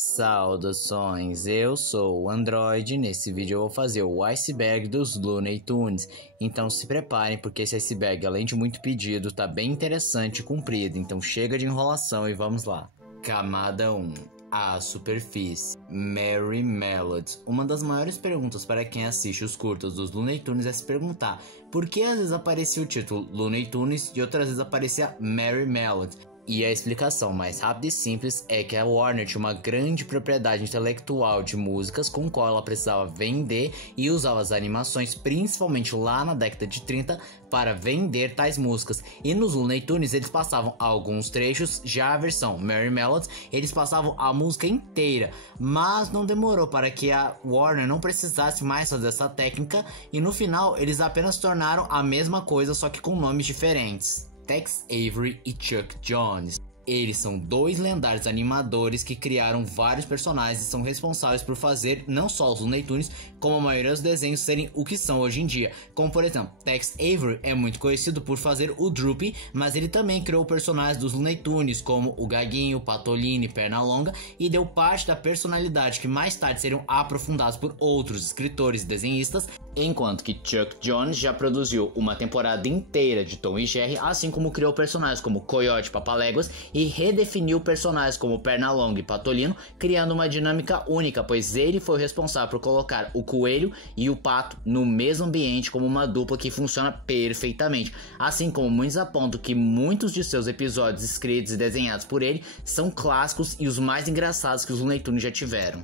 Saudações, eu sou o Android. Nesse vídeo eu vou fazer o iceberg dos Looney Tunes. Então se preparem, porque esse iceberg, além de muito pedido, tá bem interessante e comprido. Então chega de enrolação e vamos lá. Camada 1. A superfície. Merry Melodies. Uma das maiores perguntas para quem assiste os curtas dos Looney Tunes é se perguntar por que às vezes aparecia o título Looney Tunes e outras vezes aparecia Merry Melodies. E a explicação mais rápida e simples é que a Warner tinha uma grande propriedade intelectual de músicas com qual ela precisava vender e usava as animações, principalmente lá na década de 30, para vender tais músicas. E nos Looney Tunes eles passavam alguns trechos, já a versão Merry Melodies eles passavam a música inteira, mas não demorou para que a Warner não precisasse mais fazer essa técnica e no final eles apenas tornaram a mesma coisa, só que com nomes diferentes. Tex Avery e Chuck Jones. Eles são dois lendários animadores que criaram vários personagens e são responsáveis por fazer não só os Looney Tunes, como a maioria dos desenhos serem o que são hoje em dia. Como por exemplo, Tex Avery é muito conhecido por fazer o Droopy, mas ele também criou personagens dos Looney Tunes, como o Gaguinho, Patolino e Pernalonga, e deu parte da personalidade que mais tarde seriam aprofundados por outros escritores e desenhistas, enquanto que Chuck Jones já produziu uma temporada inteira de Tom e Jerry, assim como criou personagens como Coyote e Papaléguas e redefiniu personagens como Pernalonga e Patolino, criando uma dinâmica única, pois ele foi o responsável por colocar o coelho e o pato no mesmo ambiente como uma dupla que funciona perfeitamente, assim como muitos apontam que muitos de seus episódios escritos e desenhados por ele são clássicos e os mais engraçados que os Looney Tunes já tiveram.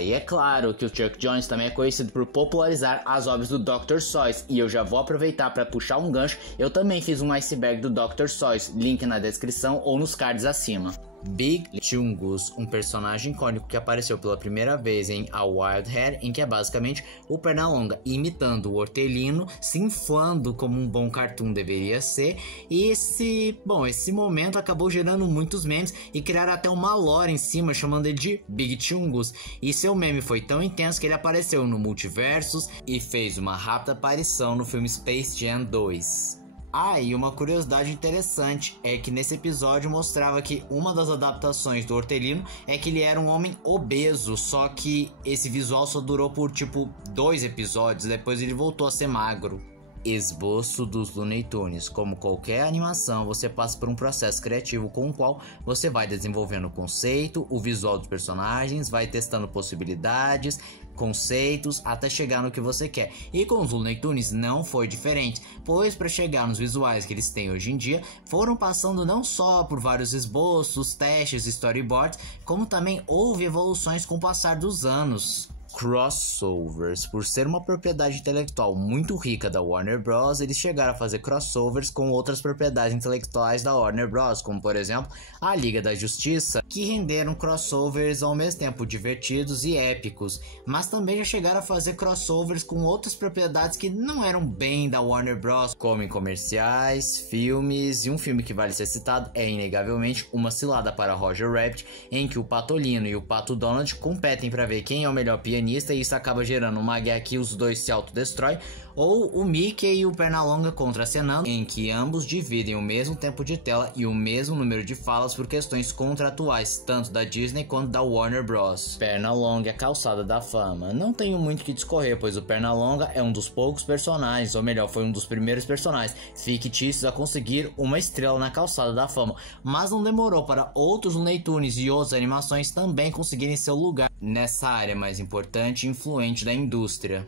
E é claro que o Chuck Jones também é conhecido por popularizar as obras do Dr. Seuss, e eu já vou aproveitar para puxar um gancho. Eu também fiz um iceberg do Dr. Seuss, link na descrição ou nos cards acima. Big Chungus, um personagem icônico que apareceu pela primeira vez em A Wild Hair, em que é basicamente o Pernalonga imitando o Hortelino, se inflando como um bom cartoon deveria ser, e esse momento acabou gerando muitos memes e criaram até uma lore em cima chamando ele de Big Chungus, e seu meme foi tão intenso que ele apareceu no Multiversus e fez uma rápida aparição no filme Space Jam 2. E uma curiosidade interessante é que nesse episódio mostrava que uma das adaptações do Hortelino é que ele era um homem obeso, só que esse visual só durou por 2 episódios, depois ele voltou a ser magro. Esboço dos Looney Tunes. Como qualquer animação, você passa por um processo criativo com o qual você vai desenvolvendo o conceito, o visual dos personagens, vai testando possibilidades, conceitos, até chegar no que você quer. E com os Looney Tunes não foi diferente, pois para chegar nos visuais que eles têm hoje em dia, foram passando não só por vários esboços, testes e storyboards, como também houve evoluções com o passar dos anos. Crossovers. Por ser uma propriedade intelectual muito rica da Warner Bros., eles chegaram a fazer crossovers com outras propriedades intelectuais da Warner Bros., como por exemplo a Liga da Justiça, que renderam crossovers ao mesmo tempo divertidos e épicos, mas também já chegaram a fazer crossovers com outras propriedades que não eram bem da Warner Bros., como em comerciais, filmes, e um filme que vale ser citado é inegavelmente Uma Cilada para Roger Rabbit, em que o Patolino e o Pato Donald competem para ver quem é o melhor pianista, e isso acaba gerando uma guerra que os dois se autodestroem, ou o Mickey e o Pernalonga contracenando, em que ambos dividem o mesmo tempo de tela e o mesmo número de falas por questões contratuais, tanto da Disney quanto da Warner Bros. Pernalonga é a calçada da fama. Não tenho muito que discorrer, pois o Pernalonga é um dos poucos personagens, ou melhor, foi um dos primeiros personagens fictícios a conseguir uma estrela na calçada da fama, mas não demorou para outros Looney Tunes e outras animações também conseguirem seu lugar nessa área mais importante e influente da indústria.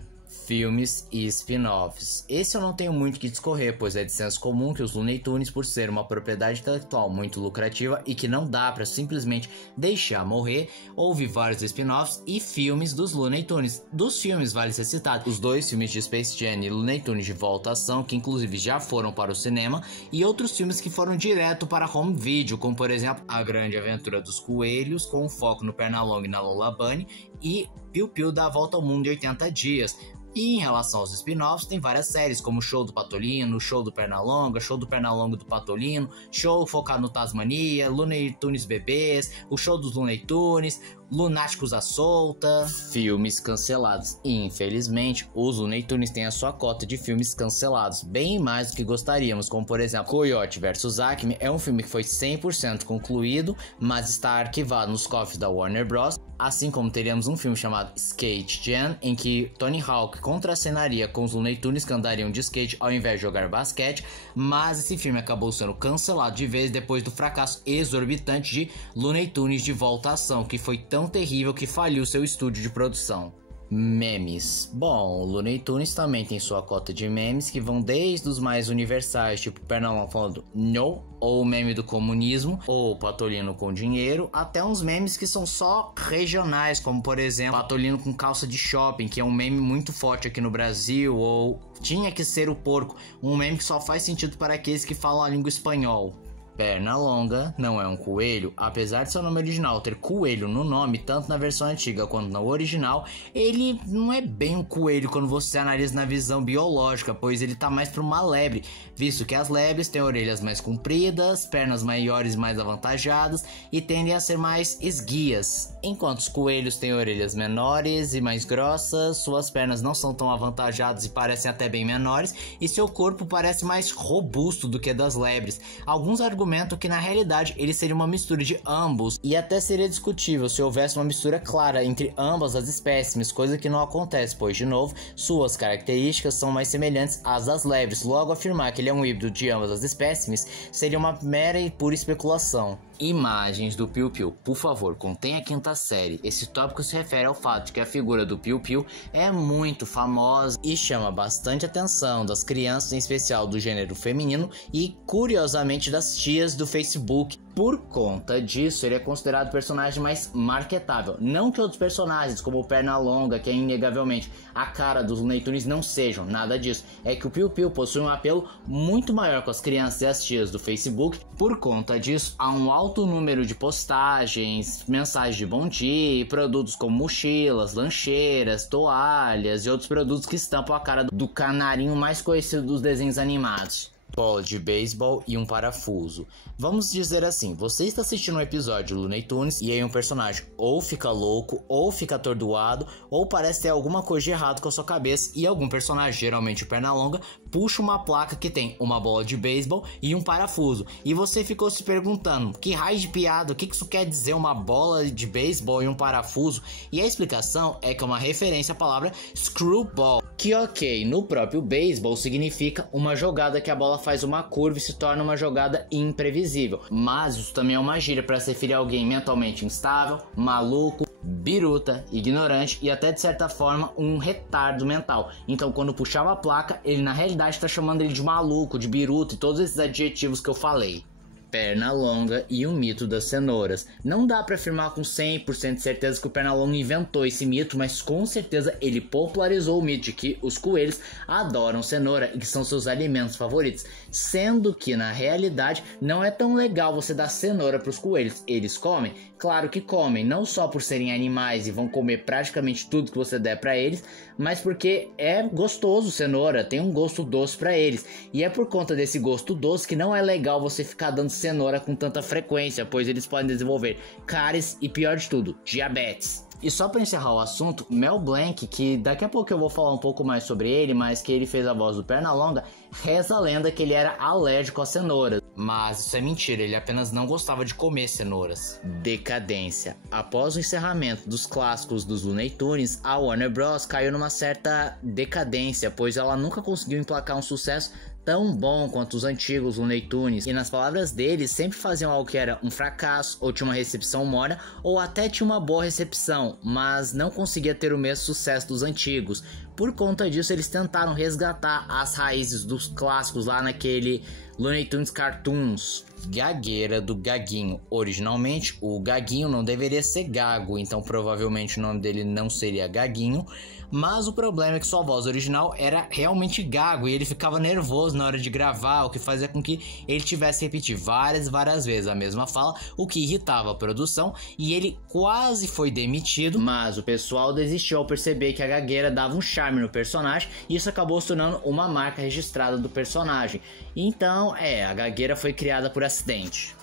Filmes e spin-offs. Esse eu não tenho muito que discorrer, pois é de senso comum que os Looney Tunes, por ser uma propriedade intelectual muito lucrativa e que não dá pra simplesmente deixar morrer, houve vários spin-offs e filmes dos Looney Tunes. Dos filmes vale ser citado os 2 filmes de Space Jam e Looney Tunes de Volta à Ação, que inclusive já foram para o cinema, e outros filmes que foram direto para home video, como por exemplo A Grande Aventura dos Coelhos, com foco no Pernalonga e na Lola Bunny, e Piu Piu da Volta ao Mundo em 80 Dias. E em relação aos spin-offs, tem várias séries, como o Show do Patolino, o Show do Pernalonga, Show do Pernalonga do Patolino, Show focado no Tasmania, Looney Tunes Bebês, o Show dos Looney Tunes, lunáticos à solta, filmes cancelados. E, infelizmente, os Looney Tunes têm a sua cota de filmes cancelados, bem mais do que gostaríamos, como por exemplo, Coyote vs Acme é um filme que foi 100% concluído, mas está arquivado nos cofres da Warner Bros. Assim como teríamos um filme chamado Skate Jam, em que Tony Hawk contracenaria com os Looney Tunes que andariam de skate ao invés de jogar basquete, mas esse filme acabou sendo cancelado de vez depois do fracasso exorbitante de Looney Tunes de Volta à Ação, que foi tão terrível que faliu seu estúdio de produção. Memes. Bom, o Looney Tunes também tem sua cota de memes que vão desde os mais universais, tipo Pernalonga falando no, ou o meme do comunismo, ou Patolino com dinheiro, até uns memes que são só regionais, como por exemplo Patolino com calça de shopping, que é um meme muito forte aqui no Brasil, ou Tinha que ser o porco, um meme que só faz sentido para aqueles que falam a língua espanhol. Pernalonga não é um coelho, apesar de seu nome original ter coelho no nome, tanto na versão antiga quanto na original, ele não é bem um coelho quando você analisa na visão biológica, pois ele tá mais para uma lebre, visto que as lebres têm orelhas mais compridas, pernas maiores e mais avantajadas e tendem a ser mais esguias, enquanto os coelhos têm orelhas menores e mais grossas, suas pernas não são tão avantajadas e parecem até bem menores, e seu corpo parece mais robusto do que das lebres. Alguns argumentam que na realidade ele seria uma mistura de ambos, e até seria discutível se houvesse uma mistura clara entre ambas as espécimes, coisa que não acontece, pois de novo, suas características são mais semelhantes às das lebres, logo afirmar que ele é um híbrido de ambas as espécimes seria uma mera e pura especulação. Imagens do Piu Piu. Por favor, contém a quinta série. Esse tópico se refere ao fato de que a figura do Piu Piu é muito famosa e chama bastante atenção das crianças, em especial do gênero feminino e, curiosamente, das tias do Facebook. Por conta disso, ele é considerado o personagem mais marketável. Não que outros personagens, como o Pernalonga, que é inegavelmente a cara dos Looney Tunes, não sejam, nada disso. É que o Piu Piu possui um apelo muito maior com as crianças e as tias do Facebook. Por conta disso, há um alto número de postagens, mensagens de bom dia, produtos como mochilas, lancheiras, toalhas e outros produtos que estampam a cara do canarinho mais conhecido dos desenhos animados. Bola de beisebol e um parafuso. Vamos dizer assim, você está assistindo um episódio do Looney Tunes e aí um personagem ou fica louco, ou fica atordoado, ou parece ter alguma coisa de errado com a sua cabeça, e algum personagem, geralmente o Pernalonga, puxa uma placa que tem uma bola de beisebol e um parafuso. E você ficou se perguntando, que raio de piada, o que isso quer dizer, uma bola de beisebol e um parafuso? E a explicação é que é uma referência à palavra screwball, que ok, no próprio beisebol significa uma jogada que a bola faz uma curva e se torna uma jogada imprevisível, mas isso também é uma gíria para se referir a alguém mentalmente instável, maluco, biruta, ignorante e até de certa forma um retardo mental. Então quando puxava a placa, ele na realidade está chamando ele de maluco, de biruta e todos esses adjetivos que eu falei. Pernalonga e o mito das cenouras. Não dá para afirmar com 100% de certeza que o Pernalonga inventou esse mito, mas com certeza ele popularizou o mito de que os coelhos adoram cenoura e que são seus alimentos favoritos, sendo que na realidade não é tão legal você dar cenoura para os coelhos. Eles comem? Claro que comem, não só por serem animais e vão comer praticamente tudo que você der para eles, mas porque é gostoso cenoura, tem um gosto doce para eles, e é por conta desse gosto doce que não é legal você ficar dando cenoura com tanta frequência, pois eles podem desenvolver cáries e, pior de tudo, diabetes. E só para encerrar o assunto, Mel Blanc, que daqui a pouco eu vou falar um pouco mais sobre ele, mas que ele fez a voz do Pernalonga, reza a lenda que ele era alérgico a cenouras. Mas isso é mentira, ele apenas não gostava de comer cenouras. Decadência. Após o encerramento dos clássicos dos Looney Tunes, a Warner Bros. Caiu numa certa decadência, pois ela nunca conseguiu emplacar um sucesso tão bom quanto os antigos Looney Tunes, e nas palavras deles sempre faziam algo que era um fracasso, ou tinha uma recepção morna, ou até tinha uma boa recepção, mas não conseguia ter o mesmo sucesso dos antigos. Por conta disso eles tentaram resgatar as raízes dos clássicos lá naquele Looney Tunes Cartoons. Gagueira do Gaguinho. Originalmente o Gaguinho não deveria ser Gago, então provavelmente o nome dele não seria Gaguinho, mas o problema é que sua voz original era realmente Gago e ele ficava nervoso na hora de gravar, o que fazia com que ele tivesse que repetir várias vezes a mesma fala, o que irritava a produção, e ele quase foi demitido, mas o pessoal desistiu ao perceber que a gagueira dava um charme no personagem e isso acabou se tornando uma marca registrada do personagem. Então, a gagueira foi criada por acidente.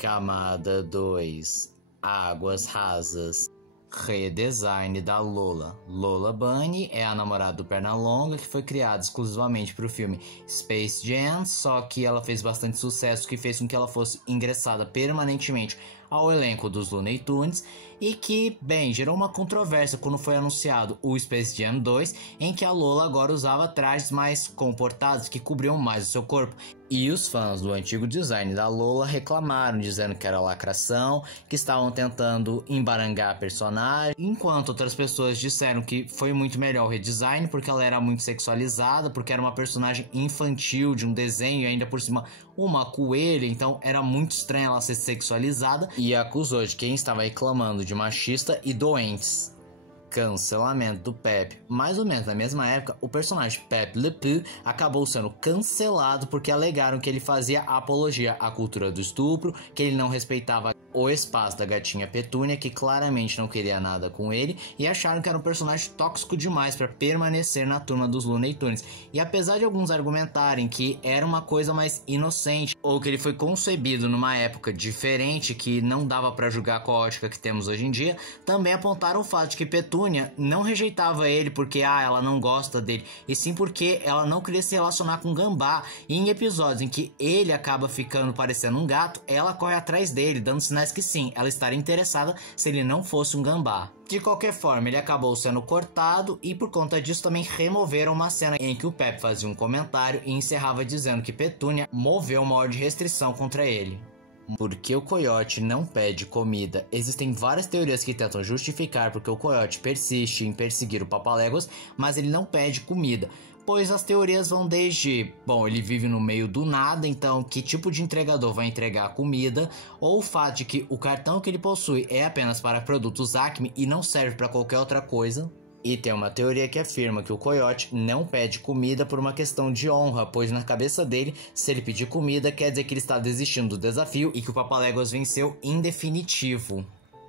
Camada 2. Águas rasas. redesign da Lola. Lola Bunny é a namorada do Pernalonga, que foi criada exclusivamente para o filme Space Jam, só que ela fez bastante sucesso, que fez com que ela fosse ingressada permanentemente ao elenco dos Looney Tunes, e que, bem, gerou uma controvérsia quando foi anunciado o Space Jam 2, em que a Lola agora usava trajes mais comportados que cobriam mais o seu corpo. E os fãs do antigo design da Lola reclamaram, dizendo que era lacração, que estavam tentando embarangar a personagem, enquanto outras pessoas disseram que foi muito melhor o redesign, porque ela era muito sexualizada, porque era uma personagem infantil de um desenho e ainda por cima uma coelha, então era muito estranho ela ser sexualizada, e acusou de quem estava reclamando de machista e doentes. Cancelamento do Pepe. Mais ou menos na mesma época, o personagem Pepe Le Pew acabou sendo cancelado porque alegaram que ele fazia apologia à cultura do estupro, que ele não respeitava o espaço da gatinha Petúnia, que claramente não queria nada com ele, e acharam que era um personagem tóxico demais para permanecer na turma dos Looney Tunes. E apesar de alguns argumentarem que era uma coisa mais inocente, ou que ele foi concebido numa época diferente, que não dava para julgar com a ótica que temos hoje em dia, também apontaram o fato de que Petúnia não rejeitava ele porque ela não gosta dele, e sim porque ela não queria se relacionar com Gambá. E em episódios em que ele acaba ficando parecendo um gato, ela corre atrás dele, dando sinais que sim, ela estaria interessada se ele não fosse um gambá. De qualquer forma, ele acabou sendo cortado, e por conta disso também removeram uma cena em que o Pepe fazia um comentário e encerrava dizendo que Petúnia moveu uma ordem de restrição contra ele. Por que o coiote não pede comida? Existem várias teorias que tentam justificar porque o coiote persiste em perseguir o Papaléguas, mas ele não pede comida. Pois as teorias vão desde, bom, ele vive no meio do nada, então que tipo de entregador vai entregar a comida, ou o fato de que o cartão que ele possui é apenas para produtos Acme e não serve para qualquer outra coisa. E tem uma teoria que afirma que o coiote não pede comida por uma questão de honra, pois na cabeça dele, se ele pedir comida, quer dizer que ele está desistindo do desafio e que o Papaléguas venceu em definitivo.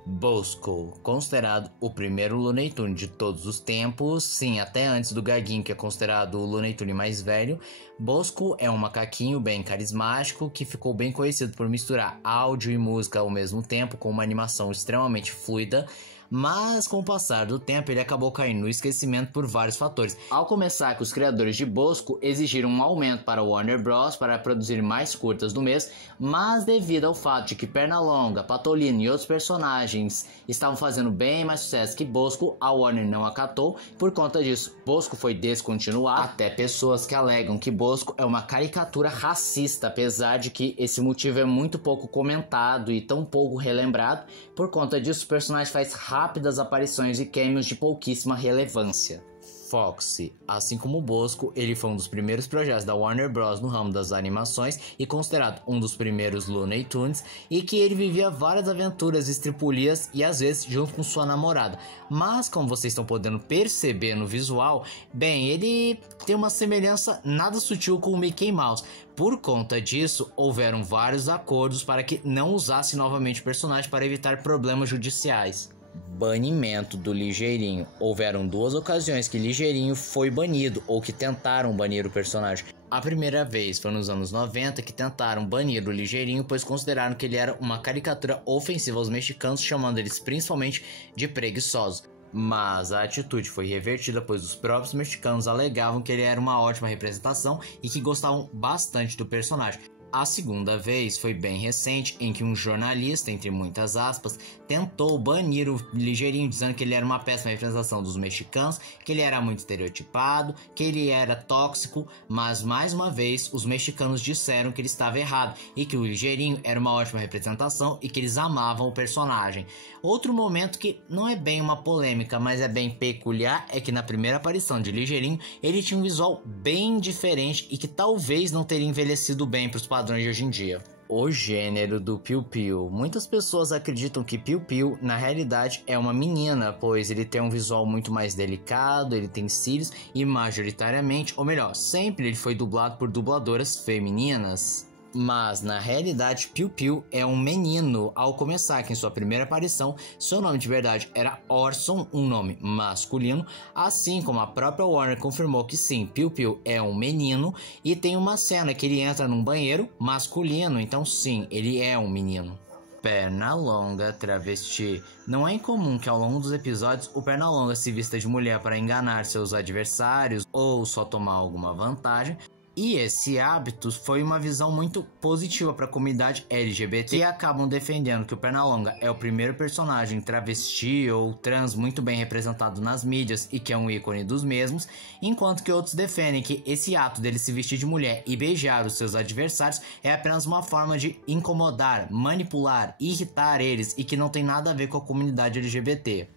Bosko, considerado o primeiro Looney Tunes de todos os tempos, sim, até antes do Gaguinho, que é considerado o Looney Tunes mais velho, Bosko é um macaquinho bem carismático que ficou bem conhecido por misturar áudio e música ao mesmo tempo, com uma animação extremamente fluida. Mas com o passar do tempo ele acabou caindo no esquecimento por vários fatores. Ao começar que os criadores de Bosko exigiram um aumento para o Warner Bros. Para produzir mais curtas do mês, mas devido ao fato de que Pernalonga, Patolino e outros personagens estavam fazendo bem mais sucesso que Bosko, a Warner não acatou. Por conta disso, Bosko foi descontinuado. Até pessoas que alegam que Bosko é uma caricatura racista, apesar de que esse motivo é muito pouco comentado e tão pouco relembrado. Por conta disso, o personagem faz rápidas aparições e cameos de pouquíssima relevância. Foxy, assim como Bosko, ele foi um dos primeiros projetos da Warner Bros. No ramo das animações e considerado um dos primeiros Looney Tunes, e que ele vivia várias aventuras estripulias e às vezes junto com sua namorada. Mas como vocês estão podendo perceber no visual, bem, ele tem uma semelhança nada sutil com o Mickey Mouse. Por conta disso, houveram vários acordos para que não usasse novamente o personagem para evitar problemas judiciais. Banimento do Ligeirinho. Houveram 2 ocasiões que Ligeirinho foi banido ou que tentaram banir o personagem. A primeira vez foi nos anos 90 que tentaram banir o Ligeirinho, pois consideraram que ele era uma caricatura ofensiva aos mexicanos, chamando eles principalmente de preguiçosos. Mas a atitude foi revertida, pois os próprios mexicanos alegavam que ele era uma ótima representação e que gostavam bastante do personagem. A segunda vez foi bem recente, em que um jornalista, entre muitas aspas, tentou banir o Ligeirinho, dizendo que ele era uma péssima representação dos mexicanos, que ele era muito estereotipado, que ele era tóxico, mas mais uma vez os mexicanos disseram que ele estava errado e que o Ligeirinho era uma ótima representação e que eles amavam o personagem. Outro momento que não é bem uma polêmica, mas é bem peculiar, é que na primeira aparição de Ligeirinho ele tinha um visual bem diferente e que talvez não teria envelhecido bem para os padrões de hoje em dia. O gênero do Piu Piu. Muitas pessoas acreditam que Piu Piu na realidade é uma menina, pois ele tem um visual muito mais delicado, ele tem cílios e majoritariamente, ou melhor, sempre ele foi dublado por dubladoras femininas. Mas na realidade Piu Piu é um menino. Ao começar que em sua primeira aparição seu nome de verdade era Orson, um nome masculino, assim como a própria Warner confirmou que sim, Piu Piu é um menino, e tem uma cena que ele entra num banheiro masculino, então sim, ele é um menino. Pernalonga travesti. Não é incomum que ao longo dos episódios o Pernalonga se vista de mulher para enganar seus adversários ou só tomar alguma vantagem. E esse hábito foi uma visão muito positiva para a comunidade LGBT, que acabam defendendo que o Pernalonga é o primeiro personagem travesti ou trans muito bem representado nas mídias e que é um ícone dos mesmos, enquanto que outros defendem que esse ato dele se vestir de mulher e beijar os seus adversários é apenas uma forma de incomodar, manipular, irritar eles e que não tem nada a ver com a comunidade LGBT.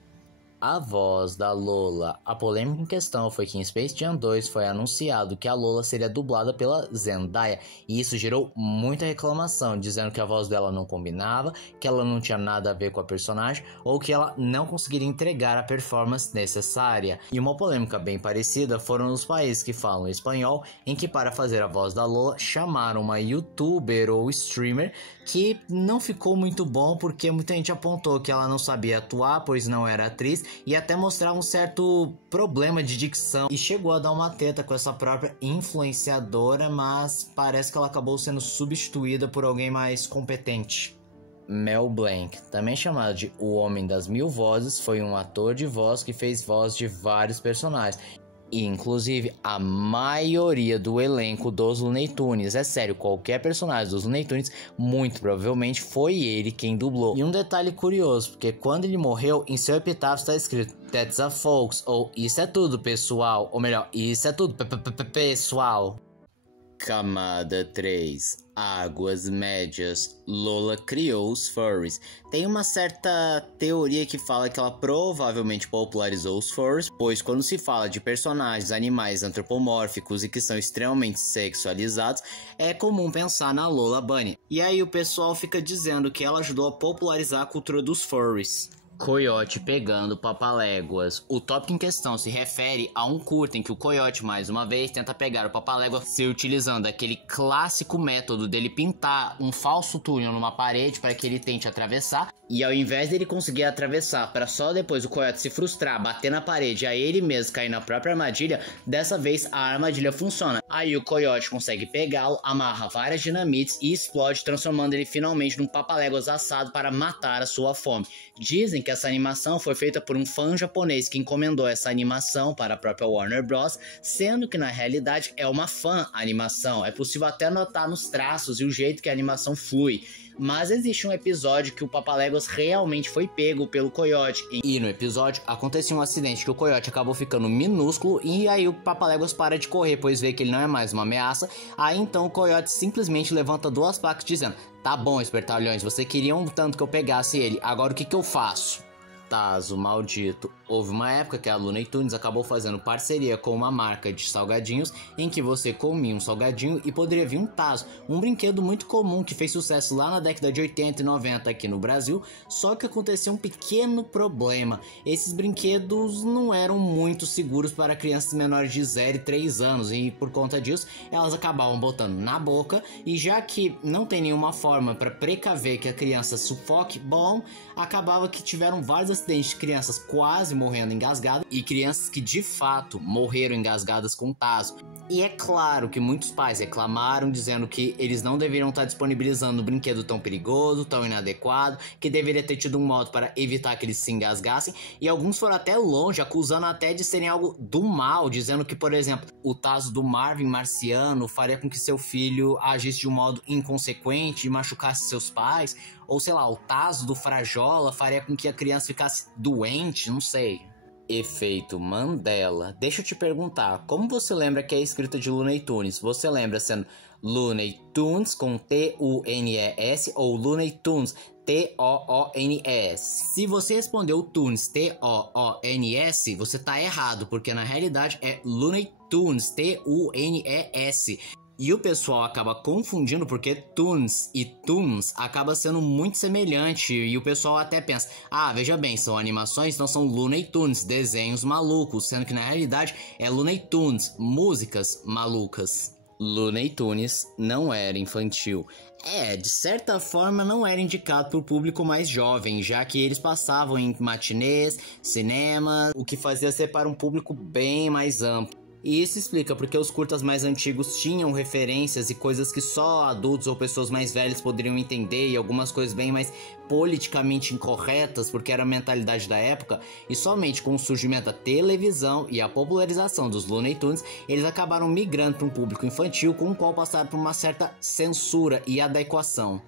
A voz da Lola. A polêmica em questão foi que em Space Jam 2 foi anunciado que a Lola seria dublada pela Zendaya, e isso gerou muita reclamação, dizendo que a voz dela não combinava, que ela não tinha nada a ver com a personagem, ou que ela não conseguiria entregar a performance necessária. E uma polêmica bem parecida foram nos países que falam espanhol, em que para fazer a voz da Lola chamaram uma youtuber ou streamer, que não ficou muito bom porque muita gente apontou que ela não sabia atuar, pois não era atriz, e até mostrava um certo problema de dicção, e chegou a dar uma treta com essa própria influenciadora, mas parece que ela acabou sendo substituída por alguém mais competente. Mel Blanc, também chamado de O Homem das Mil Vozes, foi um ator de voz que fez voz de vários personagens, e inclusive a maioria do elenco dos Looney Tunes. É sério, qualquer personagem dos Looney Tunes, muito provavelmente foi ele quem dublou. E um detalhe curioso, porque quando ele morreu, em seu epitáfio está escrito "That's a folks", ou "Isso é tudo, pessoal", ou melhor, "Isso é tudo, pessoal". Camada 3. Águas Médias. Lola criou os furries. Tem uma certa teoria que fala que ela provavelmente popularizou os furries, pois quando se fala de personagens animais antropomórficos e que são extremamente sexualizados, é comum pensar na Lola Bunny. E aí o pessoal fica dizendo que ela ajudou a popularizar a cultura dos furries. Coiote pegando papaléguas. O tópico em questão se refere a um curta em que o coiote, mais uma vez, tenta pegar o papalégua se utilizando aquele clássico método dele pintar um falso túnel numa parede para que ele tente atravessar, e ao invés dele conseguir atravessar para só depois o coiote se frustrar, bater na parede, aí ele mesmo cair na própria armadilha, dessa vez a armadilha funciona. Aí o coiote consegue pegá-lo, amarra várias dinamites e explode, transformando ele finalmente num papaléguas assado para matar a sua fome. Dizem que essa animação foi feita por um fã japonês que encomendou essa animação para a própria Warner Bros, sendo que na realidade é uma fã animação. É possível até notar nos traços e o jeito que a animação flui. Mas existe um episódio que o papaléguas realmente foi pego pelo coiote. E no episódio aconteceu um acidente que o coiote acabou ficando minúsculo, e aí o papaléguas para de correr, pois vê que ele não é mais uma ameaça. Aí então o coiote simplesmente levanta duas placas dizendo: "Tá bom, espertalhões, você queria um tanto que eu pegasse ele, agora o que eu faço?" Tazo maldito. Houve uma época que a Looney Tunes acabou fazendo parceria com uma marca de salgadinhos em que você comia um salgadinho e poderia vir um tazo, um brinquedo muito comum que fez sucesso lá na década de 80 e 90 aqui no Brasil, só que aconteceu um pequeno problema. Esses brinquedos não eram muito seguros para crianças menores de 0 e 3 anos, e por conta disso elas acabavam botando na boca, e já que não tem nenhuma forma para precaver que a criança sufoque, bom, acabava que tiveram vários acidentes de crianças quase morrendo engasgadas e crianças que de fato morreram engasgadas com tazo. E é claro que muitos pais reclamaram, dizendo que eles não deveriam estar disponibilizando um brinquedo tão perigoso, tão inadequado, que deveria ter tido um modo para evitar que eles se engasgassem, e alguns foram até longe, acusando até de serem algo do mal, dizendo que, por exemplo, o tazo do Marvin Marciano faria com que seu filho agisse de um modo inconsequente e machucasse seus pais, ou sei lá, o tazo do Frajola faria com que a criança ficasse doente, não sei. Efeito Mandela. Deixa eu te perguntar, como você lembra que é a escrita de Looney Tunes? Você lembra sendo Looney Tunes com T-U-N-E-S ou Looney Tunes T-O-O-N-E-S? Se você respondeu Tunes T-O-O-N-S, você tá errado, porque na realidade é Looney Tunes T-U-N-E-S. E o pessoal acaba confundindo porque Toons e Toons acaba sendo muito semelhante, e o pessoal até pensa: ah, veja bem, são animações, então são Looney Tunes, desenhos malucos, sendo que na realidade é Looney Tunes, músicas malucas. Looney Tunes não era infantil. De certa forma não era indicado para o público mais jovem, já que eles passavam em matinês, cinema, o que fazia ser para um público bem mais amplo. E isso explica porque os curtas mais antigos tinham referências e coisas que só adultos ou pessoas mais velhas poderiam entender, e algumas coisas bem mais politicamente incorretas, porque era a mentalidade da época, e somente com o surgimento da televisão e a popularização dos Looney Tunes, eles acabaram migrando para um público infantil, com o qual passaram por uma certa censura e adequação.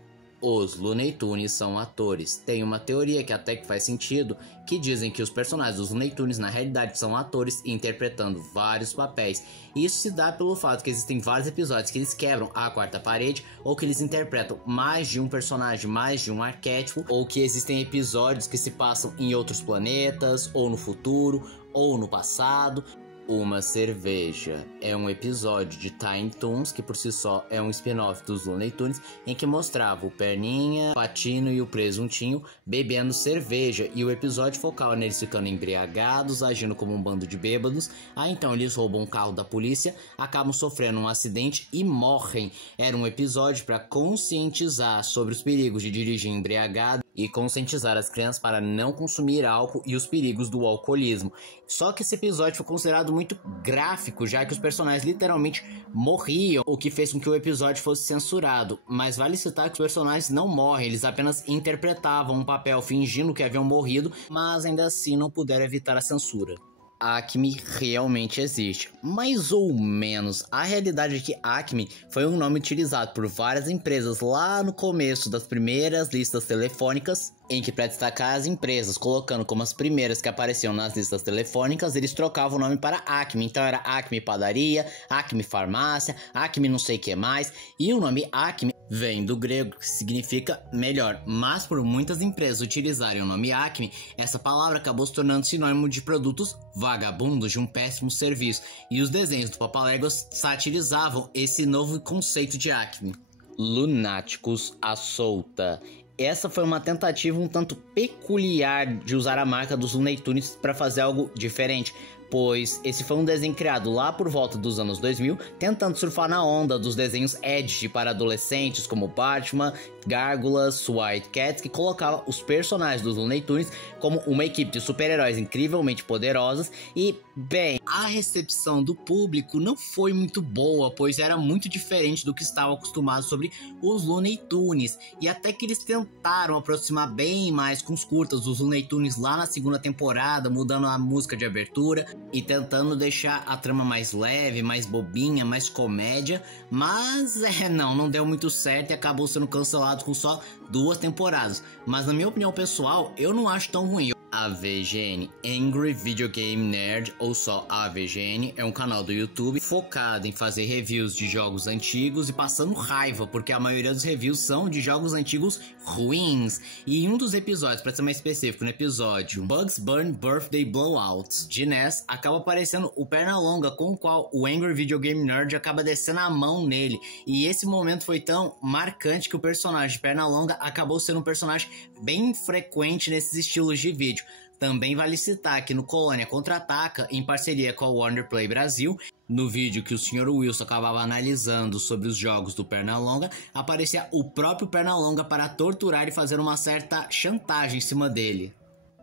Os Looney Tunes são atores. Tem uma teoria que até que faz sentido, que dizem que os personagens dos Looney Tunes na realidade são atores interpretando vários papéis. Isso se dá pelo fato que existem vários episódios que eles quebram a quarta parede, ou que eles interpretam mais de um personagem, mais de um arquétipo, ou que existem episódios que se passam em outros planetas, ou no futuro, ou no passado. Uma Cerveja é um episódio de Tiny Toons, que por si só é um spin-off dos Looney Tunes, em que mostrava o Perninha, o Patino e o Presuntinho bebendo cerveja, e o episódio focal neles ficando embriagados, agindo como um bando de bêbados. Então eles roubam um carro da polícia, acabam sofrendo um acidente e morrem. Era um episódio para conscientizar sobre os perigos de dirigir embriagado e conscientizar as crianças para não consumir álcool e os perigos do alcoolismo. Só que esse episódio foi considerado muito gráfico, já que os personagens literalmente morriam, o que fez com que o episódio fosse censurado. Mas vale citar que os personagens não morrem, eles apenas interpretavam um papel fingindo que haviam morrido, mas ainda assim não puderam evitar a censura. Acme realmente existe, mais ou menos. A realidade é que Acme foi um nome utilizado por várias empresas lá no começo das primeiras listas telefônicas, em que, para destacar as empresas, colocando como as primeiras que apareciam nas listas telefônicas, eles trocavam o nome para Acme. Então era Acme Padaria, Acme Farmácia, Acme não sei o que mais. E o nome Acme vem do grego, que significa melhor. Mas por muitas empresas utilizarem o nome Acme, essa palavra acabou se tornando sinônimo de produtos vagabundos de um péssimo serviço. E os desenhos do Papaléguas satirizavam esse novo conceito de Acme. Lunáticos à solta. Essa foi uma tentativa um tanto peculiar de usar a marca dos Looney Tunes para fazer algo diferente, pois esse foi um desenho criado lá por volta dos anos 2000, tentando surfar na onda dos desenhos edgy para adolescentes como Batman, Gárgulas, White Cats, que colocava os personagens dos Looney Tunes como uma equipe de super-heróis incrivelmente poderosos. E, bem, a recepção do público não foi muito boa, pois era muito diferente do que estava acostumado sobre os Looney Tunes, e até que eles tentaram aproximar bem mais com os curtas dos Looney Tunes lá na segunda temporada, mudando a música de abertura e tentando deixar a trama mais leve, mais bobinha, mais comédia, mas não deu muito certo e acabou sendo cancelado com só 2 temporadas. Mas na minha opinião pessoal, eu não acho tão ruim. A VGN, Angry Video Game Nerd, ou só a VGN, é um canal do YouTube focado em fazer reviews de jogos antigos e passando raiva, porque a maioria dos reviews são de jogos antigos ruins. E em um dos episódios, para ser mais específico, no episódio Bugs Bunny Birthday Blowout de NES, acaba aparecendo o Pernalonga, com o qual o Angry Video Game Nerd acaba descendo a mão nele. E esse momento foi tão marcante que o personagem de Pernalonga acabou sendo um personagem bem frequente nesses estilos de vídeo. Também vale citar que no Colônia Contra-Ataca, em parceria com a Warner Play Brasil, no vídeo que o Sr. Wilson acabava analisando sobre os jogos do Pernalonga, aparecia o próprio Pernalonga para torturar e fazer uma certa chantagem em cima dele.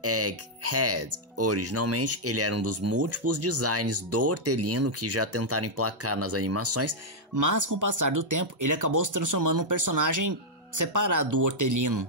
Egghead. Originalmente, ele era um dos múltiplos designs do Hortelino que já tentaram emplacar nas animações, mas com o passar do tempo, ele acabou se transformando num personagem separado do Hortelino.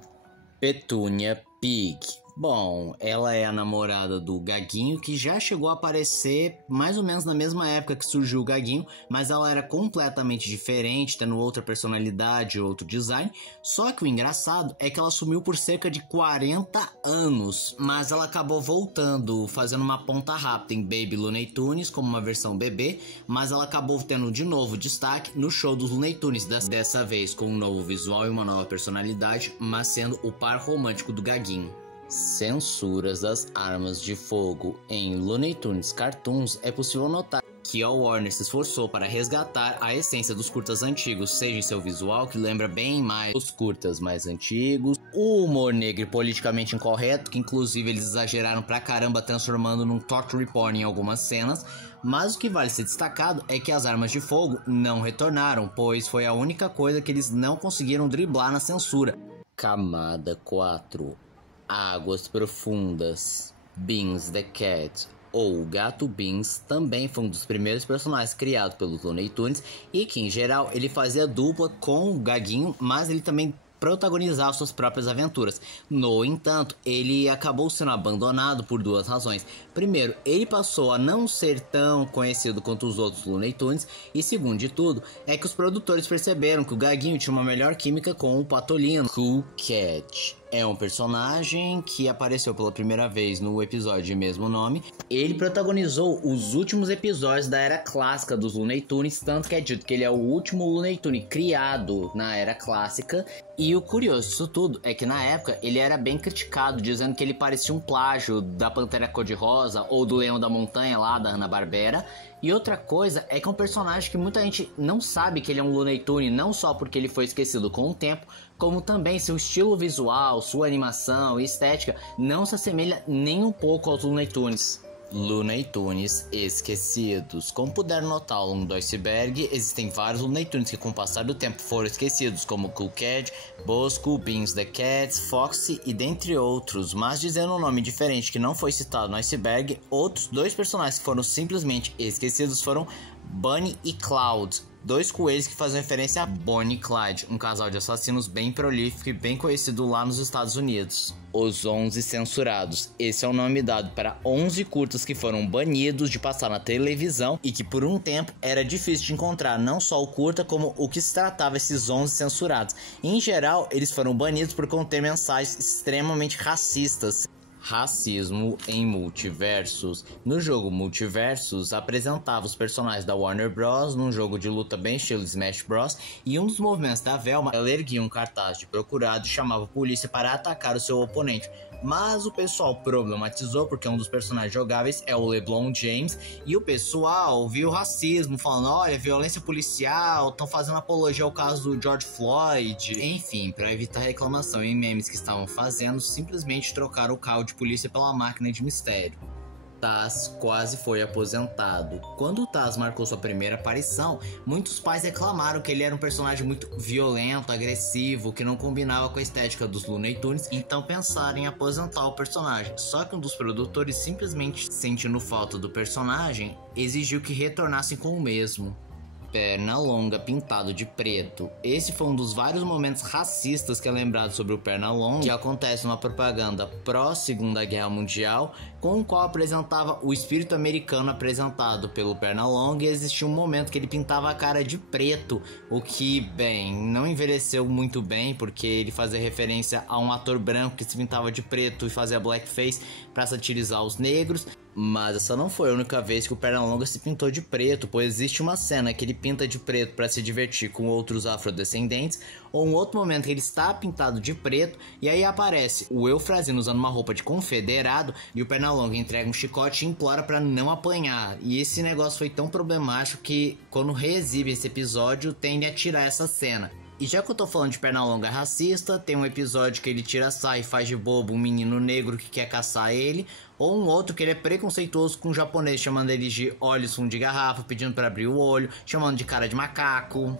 Petunia Pig. Bom, ela é a namorada do Gaguinho, que já chegou a aparecer mais ou menos na mesma época que surgiu o Gaguinho, mas ela era completamente diferente, tendo outra personalidade, outro design. Só que o engraçado é que ela sumiu por cerca de 40 anos, mas ela acabou voltando, fazendo uma ponta rápida em Baby Looney Tunes, como uma versão bebê, mas ela acabou tendo de novo destaque no show dos Looney Tunes, dessa vez com um novo visual e uma nova personalidade, mas sendo o par romântico do Gaguinho. Censuras das armas de fogo. Em Looney Tunes Cartoons é possível notar que a Warner se esforçou para resgatar a essência dos curtas antigos, seja em seu visual, que lembra bem mais os curtas mais antigos, o humor negro e politicamente incorreto, que inclusive eles exageraram pra caramba, transformando num torture porn em algumas cenas. Mas o que vale ser destacado é que as armas de fogo não retornaram, pois foi a única coisa que eles não conseguiram driblar na censura. Camada 4. Águas Profundas. Beans the Cat. ou o Gato Beans, também foi um dos primeiros personagens criados pelos Looney Tunes e que, em geral, ele fazia dupla com o Gaguinho, mas ele também protagonizar suas próprias aventuras. No entanto, ele acabou sendo abandonado por duas razões. Primeiro, ele passou a não ser tão conhecido quanto os outros Looney Tunes, e segundo de tudo, é que os produtores perceberam que o Gaguinho tinha uma melhor química com o Patolino. Cool Cat é um personagem que apareceu pela primeira vez no episódio de mesmo nome. Ele protagonizou os últimos episódios da era clássica dos Looney Tunes, tanto que é dito que ele é o último Looney Tune criado na era clássica. E o curioso disso tudo é que na época ele era bem criticado, dizendo que ele parecia um plágio da Pantera Cor-de-Rosa ou do Leão da Montanha lá da Hanna-Barbera. E outra coisa é que é um personagem que muita gente não sabe que ele é um Looney Tune, não só porque ele foi esquecido com o tempo, como também seu estilo visual, sua animação e estética não se assemelha nem um pouco aos Looney Tunes. Looney Tunes esquecidos. Como puderam notar ao longo do iceberg, existem vários Looney Tunes que com o passar do tempo foram esquecidos, como Cool Cat, Bosco, Beans the Cats, Foxy e dentre outros, mas dizendo um nome diferente que não foi citado no iceberg, outros dois personagens que foram simplesmente esquecidos foram Bunny e Cloud, dois coelhos que fazem referência a Bonnie e Clyde, um casal de assassinos bem prolífico e bem conhecido lá nos Estados Unidos. Os 11 censurados. Esse é o nome dado para 11 curtas que foram banidos de passar na televisão e que por um tempo era difícil de encontrar não só o curta como o que se tratava esses 11 censurados. Em geral, eles foram banidos por conter mensagens extremamente racistas. Racismo em Multiversus. No jogo Multiversus, apresentava os personagens da Warner Bros. Num jogo de luta bem estilo Smash Bros. E um dos movimentos da Velma, ela erguia um cartaz de procurado e chamava a polícia para atacar o seu oponente. Mas o pessoal problematizou porque um dos personagens jogáveis é o LeBron James e o pessoal viu racismo, falando, olha, violência policial, estão fazendo apologia ao caso do George Floyd. Enfim, para evitar reclamação em memes que estavam fazendo, simplesmente trocaram o carro de polícia pela máquina de mistério. Taz quase foi aposentado. Quando o Taz marcou sua primeira aparição, muitos pais reclamaram que ele era um personagem muito violento, agressivo, que não combinava com a estética dos Looney Tunes, então pensaram em aposentar o personagem. Só que um dos produtores, simplesmente sentindo falta do personagem, exigiu que retornassem com o mesmo. Pernalonga pintado de preto. Esse foi um dos vários momentos racistas que é lembrado sobre o Pernalonga, que acontece numa propaganda pró-Segunda Guerra Mundial, com o qual apresentava o espírito americano apresentado pelo Pernalonga, e existia um momento que ele pintava a cara de preto, o que, bem, não envelheceu muito bem, porque ele fazia referência a um ator branco que se pintava de preto e fazia blackface para satirizar os negros. Mas essa não foi a única vez que o Pernalonga se pintou de preto, pois existe uma cena que ele pinta de preto para se divertir com outros afrodescendentes, ou um outro momento que ele está pintado de preto e aí aparece o Eufrazino usando uma roupa de confederado e o Pernalonga entrega um chicote e implora para não apanhar. E esse negócio foi tão problemático que quando reexibe esse episódio tende a tirar essa cena. E já que eu tô falando de Pernalonga racista, tem um episódio que ele tira sarro e faz de bobo um menino negro que quer caçar ele, ou um outro que ele é preconceituoso com um japonês, chamando ele de olhos fundo de garrafa, pedindo para abrir o olho, chamando de cara de macaco.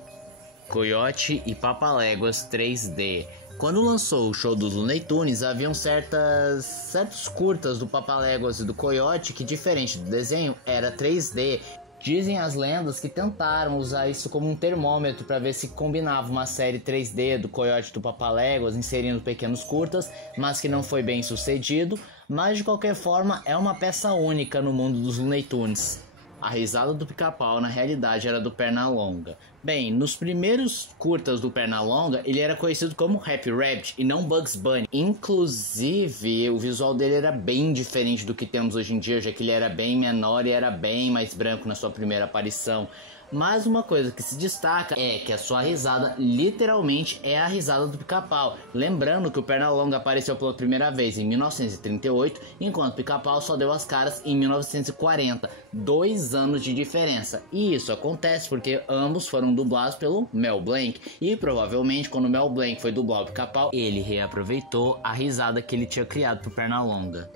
Coyote e Papaléguas 3D. Quando lançou o show dos Looney Tunes, haviam certos curtas do Papaléguas e do Coyote que, diferente do desenho, era 3D. Dizem as lendas que tentaram usar isso como um termômetro para ver se combinava uma série 3D do Coyote e do Papaléguas, inserindo pequenos curtas, mas que não foi bem sucedido. Mas de qualquer forma é uma peça única no mundo dos Looney Tunes. A risada do Pica-Pau na realidade era do Pernalonga. Bem, nos primeiros curtas do Pernalonga, ele era conhecido como Happy Rabbit e não Bugs Bunny. Inclusive, o visual dele era bem diferente do que temos hoje em dia, já que ele era bem menor e era bem mais branco na sua primeira aparição. Mas uma coisa que se destaca é que a sua risada literalmente é a risada do Pica-Pau. Lembrando que o Pernalonga apareceu pela primeira vez em 1938, enquanto o Pica-Pau só deu as caras em 1940. 2 anos de diferença. E isso acontece porque ambos foram dublados pelo Mel Blanc. E provavelmente quando o Mel Blanc foi dublar o Pica-Pau, ele reaproveitou a risada que ele tinha criado pro Pernalonga.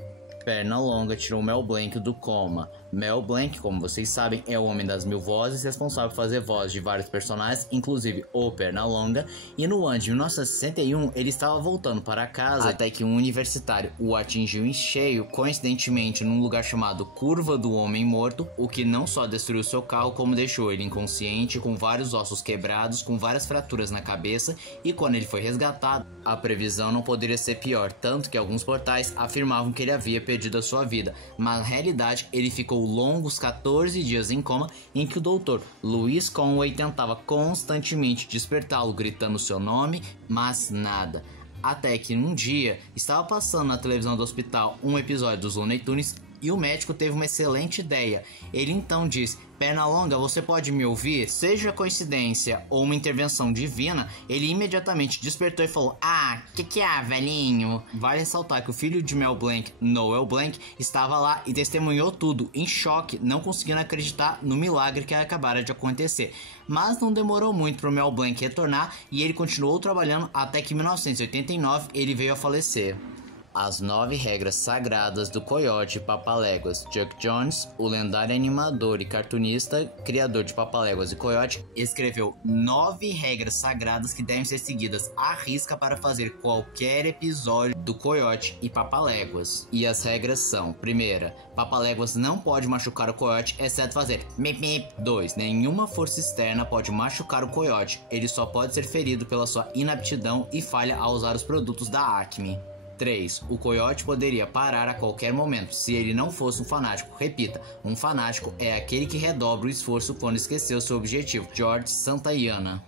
Pernalonga tirou Mel Blanc do coma. Mel Blanc, como vocês sabem, é o homem das 1000 vozes, responsável por fazer voz de vários personagens, inclusive o Pernalonga, e no ano de 1961 ele estava voltando para casa até que um universitário o atingiu em cheio, coincidentemente num lugar chamado Curva do Homem Morto, o que não só destruiu seu carro, como deixou ele inconsciente, com vários ossos quebrados, com várias fraturas na cabeça, e quando ele foi resgatado, a previsão não poderia ser pior, tanto que alguns portais afirmavam que ele havia perdido a sua vida, mas na realidade ele ficou longos 14 dias em coma, em que o Dr. Louis Conway tentava constantemente despertá-lo gritando seu nome, mas nada. Até que num dia estava passando na televisão do hospital um episódio dos Looney Tunes e o médico teve uma excelente ideia. Ele então disse: Pernalonga, você pode me ouvir? Seja coincidência ou uma intervenção divina, ele imediatamente despertou e falou: Ah, que é, velhinho? Vale ressaltar que o filho de Mel Blanc, Noel Blanc, estava lá e testemunhou tudo, em choque, não conseguindo acreditar no milagre que acabara de acontecer. Mas não demorou muito para o Mel Blanc retornar e ele continuou trabalhando até que em 1989 ele veio a falecer. As 9 regras sagradas do Coiote Papaléguas. Chuck Jones, o lendário animador e cartunista, criador de Papaléguas e Coiote, escreveu 9 regras sagradas que devem ser seguidas à risca para fazer qualquer episódio do Coiote e Papaléguas. E as regras são: primeira, Papaléguas não pode machucar o Coiote, exceto fazer mip mip. 2. Nenhuma força externa pode machucar o Coiote, ele só pode ser ferido pela sua inaptidão e falha ao usar os produtos da Acme. 3. O Coiote poderia parar a qualquer momento se ele não fosse um fanático. Repita, um fanático é aquele que redobra o esforço quando esqueceu seu objetivo. George Santayana.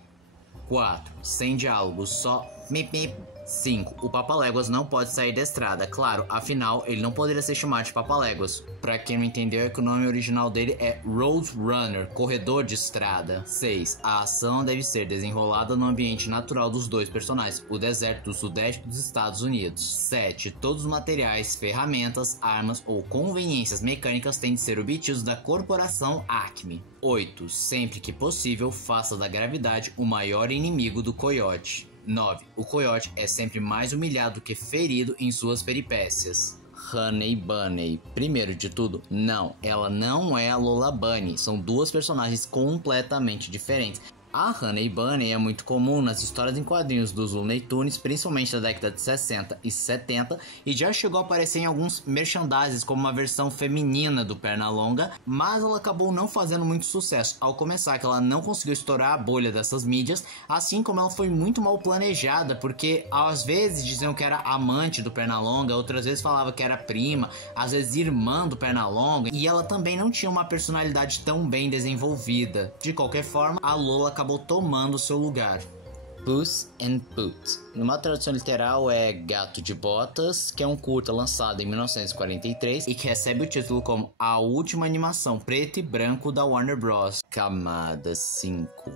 4. Sem diálogos, só mip mip. 5. O Papaléguas não pode sair da estrada. Claro, afinal, ele não poderia ser chamado de Papaléguas. Pra quem não entendeu, é que o nome original dele é Road Runner, corredor de estrada. 6. A ação deve ser desenrolada no ambiente natural dos dois personagens, o deserto do sudeste dos Estados Unidos. 7. Todos os materiais, ferramentas, armas ou conveniências mecânicas têm de ser obtidos da corporação Acme. 8. Sempre que possível, faça da gravidade o maior inimigo do Coiote. 9. O Coiote é sempre mais humilhado que ferido em suas peripécias. Honey Bunny. Primeiro de tudo, não, ela não é a Lola Bunny, são duas personagens completamente diferentes. A Honey Bunny é muito comum nas histórias em quadrinhos dos Looney Tunes, principalmente da década de 60 e 70, e já chegou a aparecer em alguns merchandises como uma versão feminina do Pernalonga, mas ela acabou não fazendo muito sucesso, ao começar que ela não conseguiu estourar a bolha dessas mídias, assim como ela foi muito mal planejada, porque às vezes diziam que era amante do Pernalonga, outras vezes falava que era prima, às vezes irmã do Pernalonga, e ela também não tinha uma personalidade tão bem desenvolvida. De qualquer forma, a Lola acabou tomando seu lugar. Puss and Boots. Numa tradução literal é Gato de Botas, que é um curta lançado em 1943 e que recebe o título como a última animação preto e branco da Warner Bros. Camada 5.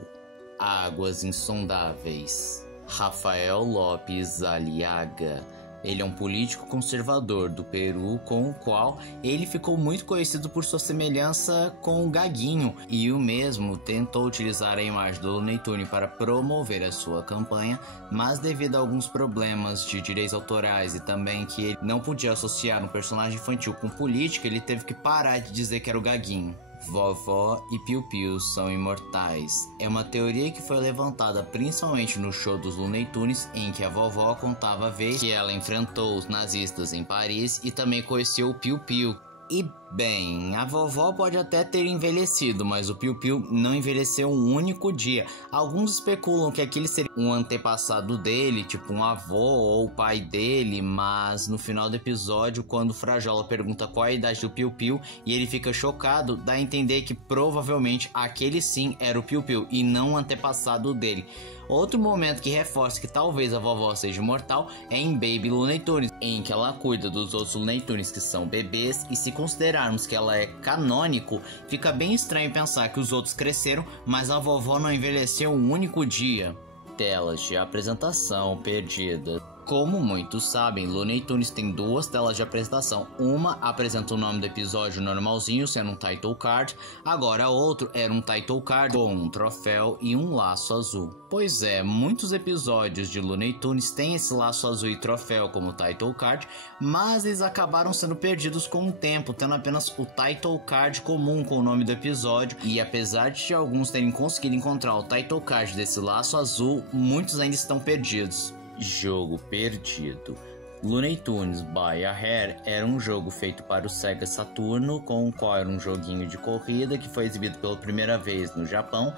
Águas Insondáveis. Rafael Lopes Aliaga. Ele é um político conservador do Peru, com o qual ele ficou muito conhecido por sua semelhança com o Gaguinho, e o mesmo tentou utilizar a imagem do Looney Tunes para promover a sua campanha, mas devido a alguns problemas de direitos autorais e também que ele não podia associar um personagem infantil com política, ele teve que parar de dizer que era o Gaguinho. Vovó e Piu Piu são imortais. É uma teoria que foi levantada principalmente no show dos Looney Tunes, em que a vovó contava a vez que ela enfrentou os nazistas em Paris e também conheceu o Piu Piu. E bem, a vovó pode até ter envelhecido, mas o Piu Piu não envelheceu um único dia. Alguns especulam que aquele seria um antepassado dele, tipo um avô ou o pai dele, mas no final do episódio, quando o Frajola pergunta qual é a idade do Piu Piu e ele fica chocado, dá a entender que provavelmente aquele sim era o Piu Piu e não um antepassado dele. Outro momento que reforça que talvez a vovó seja imortal é em Baby Looney Tunes, em que ela cuida dos outros Looney Tunes que são bebês, e se considerarmos que ela é canônico, fica bem estranho pensar que os outros cresceram, mas a vovó não envelheceu um único dia. Telas de apresentação perdida. Como muitos sabem, Looney Tunes tem duas telas de apresentação. Uma apresenta o nome do episódio normalzinho, sendo um title card. Agora a outra era um title card com um troféu e um laço azul. Pois é, muitos episódios de Looney Tunes têm esse laço azul e troféu como title card, mas eles acabaram sendo perdidos com o tempo, tendo apenas o title card comum com o nome do episódio. E apesar de alguns terem conseguido encontrar o title card desse laço azul, muitos ainda estão perdidos. Jogo perdido. Looney Tunes by a Hare era um jogo feito para o Sega Saturno, com o qual era um joguinho de corrida que foi exibido pela primeira vez no Japão,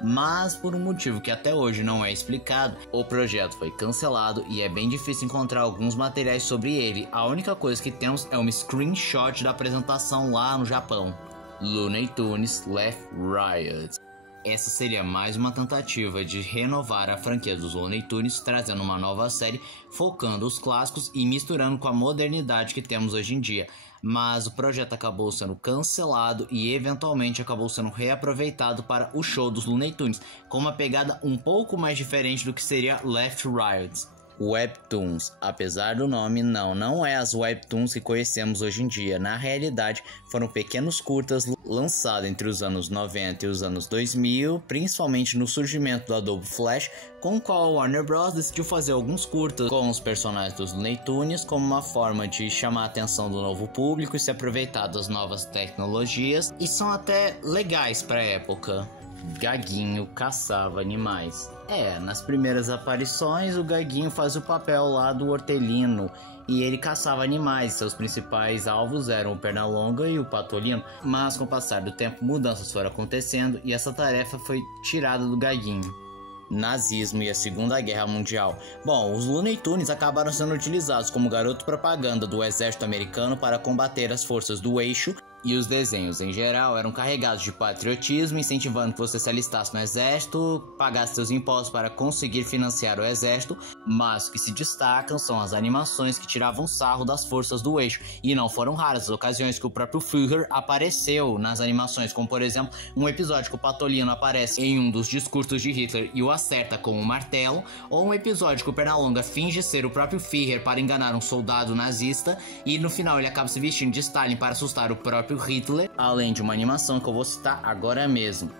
mas por um motivo que até hoje não é explicado, o projeto foi cancelado e é bem difícil encontrar alguns materiais sobre ele. A única coisa que temos é um screenshot da apresentação lá no Japão. Looney Tunes Left Riot. Essa seria mais uma tentativa de renovar a franquia dos Looney Tunes, trazendo uma nova série, focando os clássicos e misturando com a modernidade que temos hoje em dia. Mas o projeto acabou sendo cancelado e eventualmente acabou sendo reaproveitado para o show dos Looney Tunes, com uma pegada um pouco mais diferente do que seria Left Riot. Webtoons, apesar do nome, não é as Webtoons que conhecemos hoje em dia. Na realidade, foram pequenos curtas lançados entre os anos 90 e os anos 2000, principalmente no surgimento do Adobe Flash, com o qual a Warner Bros. Decidiu fazer alguns curtas com os personagens dos Looney Tunes como uma forma de chamar a atenção do novo público e se aproveitar das novas tecnologias, e são até legais para a época. Gaguinho caçava animais. Nas primeiras aparições o Gaguinho faz o papel lá do hortelino e ele caçava animais. Seus principais alvos eram o Pernalonga e o Patolino, mas com o passar do tempo mudanças foram acontecendo e essa tarefa foi tirada do Gaguinho. Nazismo e a Segunda Guerra Mundial. Bom, os Looney Tunes acabaram sendo utilizados como garoto propaganda do exército americano para combater as forças do eixo, e os desenhos em geral eram carregados de patriotismo, incentivando que você se alistasse no exército, pagasse seus impostos para conseguir financiar o exército, mas o que se destacam são as animações que tiravam sarro das forças do eixo, e não foram raras as ocasiões que o próprio Führer apareceu nas animações, como por exemplo um episódio que o Patolino aparece em um dos discursos de Hitler e o acerta com um martelo, ou um episódio que o Pernalonga finge ser o próprio Führer para enganar um soldado nazista, e no final ele acaba se vestindo de Stalin para assustar o próprio Hitler, além de uma animação que eu vou citar agora mesmo.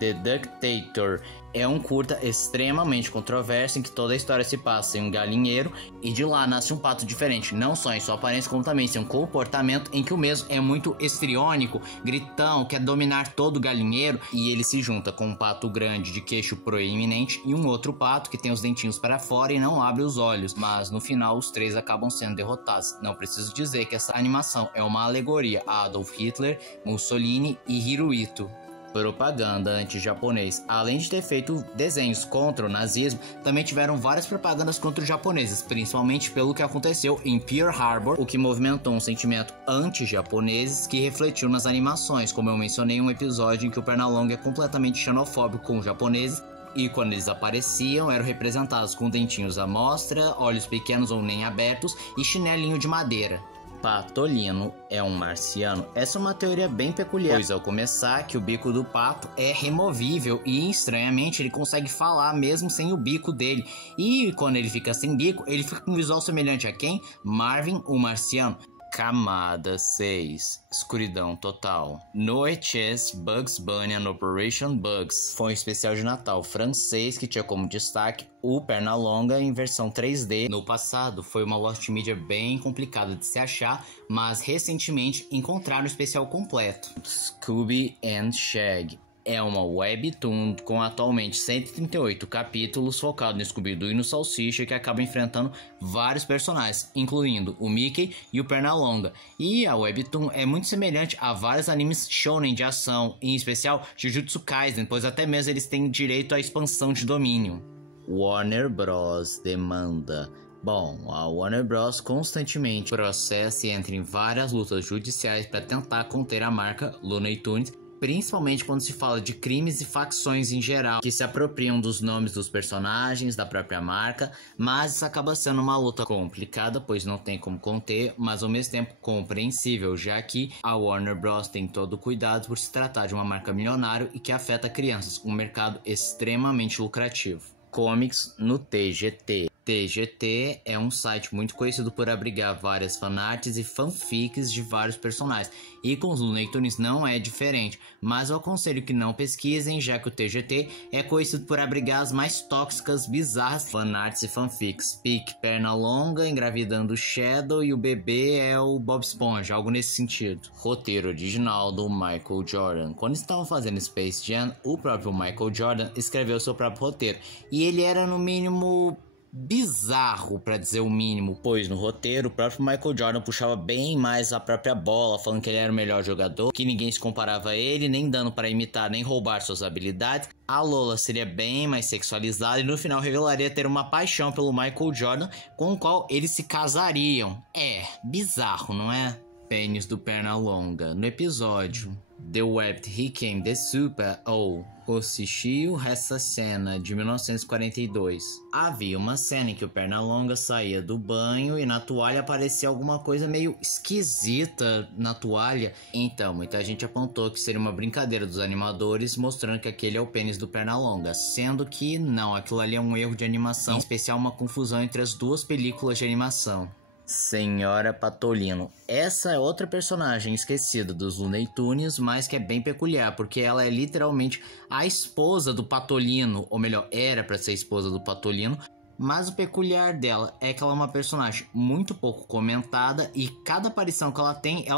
The Dictator é um curta extremamente controverso em que toda a história se passa em um galinheiro e de lá nasce um pato diferente, não só em sua aparência como também em seu comportamento, em que o mesmo é muito estriônico, gritão, quer dominar todo o galinheiro, e ele se junta com um pato grande de queixo proeminente e um outro pato que tem os dentinhos para fora e não abre os olhos, mas no final os três acabam sendo derrotados. Não preciso dizer que essa animação é uma alegoria a Adolf Hitler, Mussolini e Hirohito. Propaganda anti-japonês. Além de ter feito desenhos contra o nazismo, também tiveram várias propagandas contra os japoneses, principalmente pelo que aconteceu em Pearl Harbor, o que movimentou um sentimento anti-japoneses que refletiu nas animações, como eu mencionei em um episódio em que o Pernalonga é completamente xenofóbico com os japoneses, e quando eles apareciam eram representados com dentinhos à mostra, olhos pequenos ou nem abertos e chinelinho de madeira. Patolino é um marciano? Essa é uma teoria bem peculiar, pois ao começar que o bico do pato é removível e estranhamente ele consegue falar mesmo sem o bico dele, e quando ele fica sem bico ele fica com um visual semelhante a quem? Marvin, o marciano. Camada 6. Escuridão total. Noites Bugs Bunny and Operation Bugs foi um especial de Natal francês que tinha como destaque o Pernalonga em versão 3D. No passado foi uma lost media bem complicada de se achar, mas recentemente encontraram o especial completo. Scooby and Shag é uma webtoon com atualmente 138 capítulos focado no Scooby-Doo e no Salsicha, que acaba enfrentando vários personagens, incluindo o Mickey e o Pernalonga. E a webtoon é muito semelhante a vários animes shonen de ação, em especial Jujutsu Kaisen, pois até mesmo eles têm direito à expansão de domínio. Warner Bros. Demanda. Bom, a Warner Bros. Constantemente processa e entra em várias lutas judiciais para tentar conter a marca Looney Tunes, principalmente quando se fala de crimes e facções em geral, que se apropriam dos nomes dos personagens, da própria marca, mas isso acaba sendo uma luta complicada, pois não tem como conter, mas ao mesmo tempo compreensível, já que a Warner Bros. Tem todo o cuidado por se tratar de uma marca milionária e que afeta crianças, um mercado extremamente lucrativo. Comics no TGT. TGT é um site muito conhecido por abrigar várias fanarts e fanfics de vários personagens, e com os Looney Tunes não é diferente, mas eu aconselho que não pesquisem, já que o TGT é conhecido por abrigar as mais tóxicas, bizarras fanarts e fanfics. Pique Pernalonga engravidando Shadow e o bebê é o Bob Esponja, algo nesse sentido. Roteiro original do Michael Jordan. Quando estavam fazendo Space Jam, o próprio Michael Jordan escreveu seu próprio roteiro, e ele era no mínimo bizarro, pra dizer o mínimo, pois no roteiro o próprio Michael Jordan puxava bem mais a própria bola, falando que ele era o melhor jogador, que ninguém se comparava a ele, nem dando para imitar nem roubar suas habilidades. A Lola seria bem mais sexualizada e no final revelaria ter uma paixão pelo Michael Jordan, com o qual eles se casariam. É, bizarro, não é? Pênis do Pernalonga. No episódio The Webbed He Came the Super, ou Oshishio Essa Cena, de 1942. Havia uma cena em que o Pernalonga saía do banho e na toalha aparecia alguma coisa meio esquisita na toalha. Então, muita gente apontou que seria uma brincadeira dos animadores, mostrando que aquele é o pênis do Pernalonga, sendo que não, aquilo ali é um erro de animação, em especial uma confusão entre as duas películas de animação. Senhora Patolino. Essa é outra personagem esquecida dos Looney Tunes, mas que é bem peculiar, porque ela é literalmente a esposa do Patolino, ou melhor, era para ser a esposa do Patolino, mas o peculiar dela é que ela é uma personagem muito pouco comentada e cada aparição que ela